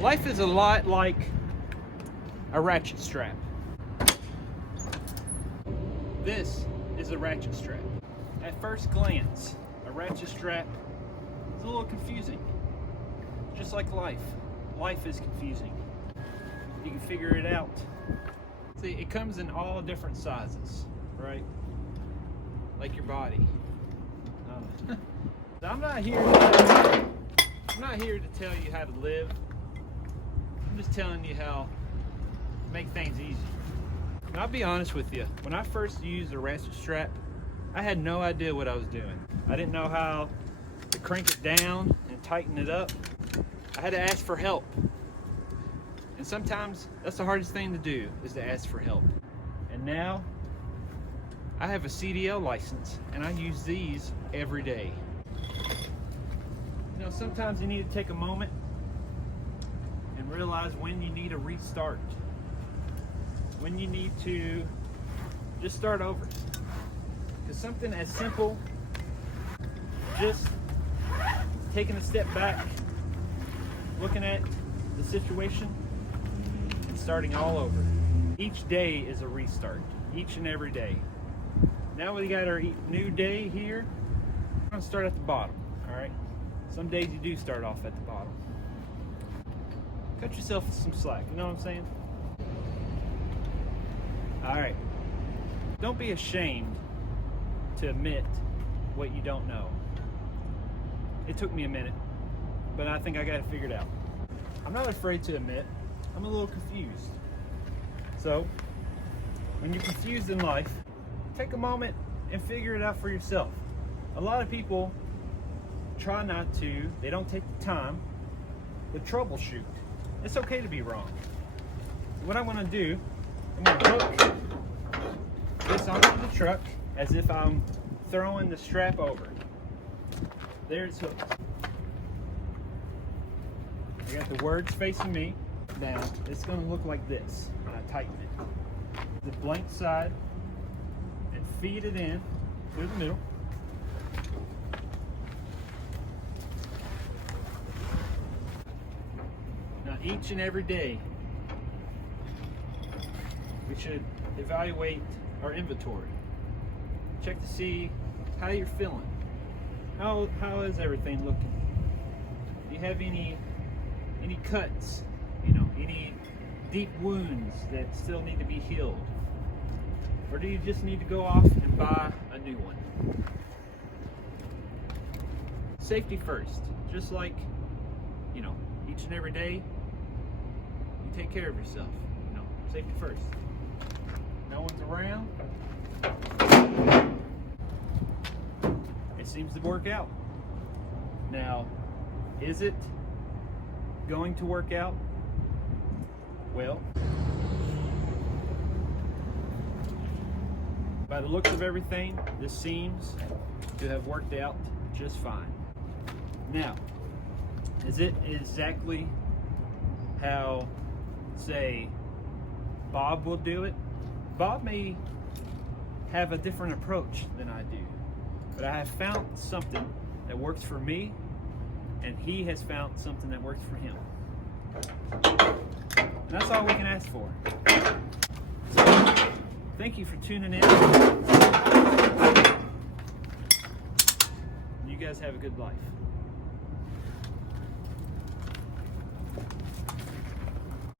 Life is a lot like a ratchet strap. This is a ratchet strap. At first glance, a ratchet strap is a little confusing. Just like life. Life is confusing. You can figure it out. See, it comes in all different sizes, right? Like your body. I'm not here to tell you how to live. I'm just telling you how to make things easier. And I'll be honest with you, when I first used a ratchet strap, I had no idea what I was doing. I didn't know how to crank it down and tighten it up. I had to ask for help. And sometimes that's the hardest thing to do, is to ask for help. And now I have a CDL license and I use these every day. You know, sometimes you need to take a moment and realize when you need a restart. When you need to just start over. Because something as simple, just taking a step back, looking at the situation, and starting all over. Each day is a restart, each and every day. Now we got our new day here. We're gonna start at the bottom, all right? Some days you do start off at the bottom. Cut yourself some slack, you know what I'm saying? All right, don't be ashamed to admit what you don't know. It took me a minute, but I think I got it figured out. I'm not afraid to admit I'm a little confused. So, when you're confused in life, take a moment and figure it out for yourself. A lot of people try not to, they don't take the time to troubleshoot. It's okay to be wrong. What I'm gonna do, I'm gonna hook this onto the truck as if I'm throwing the strap over. There it's hooked. I got the words facing me. Now, it's gonna look like this when I tighten it. The blank side, and feed it in through the middle. Now, each and every day, we should evaluate our inventory. Check to see how you're feeling. How is everything looking? Do you have any cuts? You know, any deep wounds that still need to be healed? Or do you just need to go off and buy a new one? Safety first. Just like, you know, each and every day, you take care of yourself. You know, safety first. No one's around. It seems to work out. Now, is it going to work out? Well, by the looks of everything, this seems to have worked out just fine. Now, is it exactly how, say, Bob will do it? Bob may have a different approach than I do, but I have found something that works for me, and he has found something that works for him. And that's all we can ask for. So, thank you for tuning in. You guys have a good life.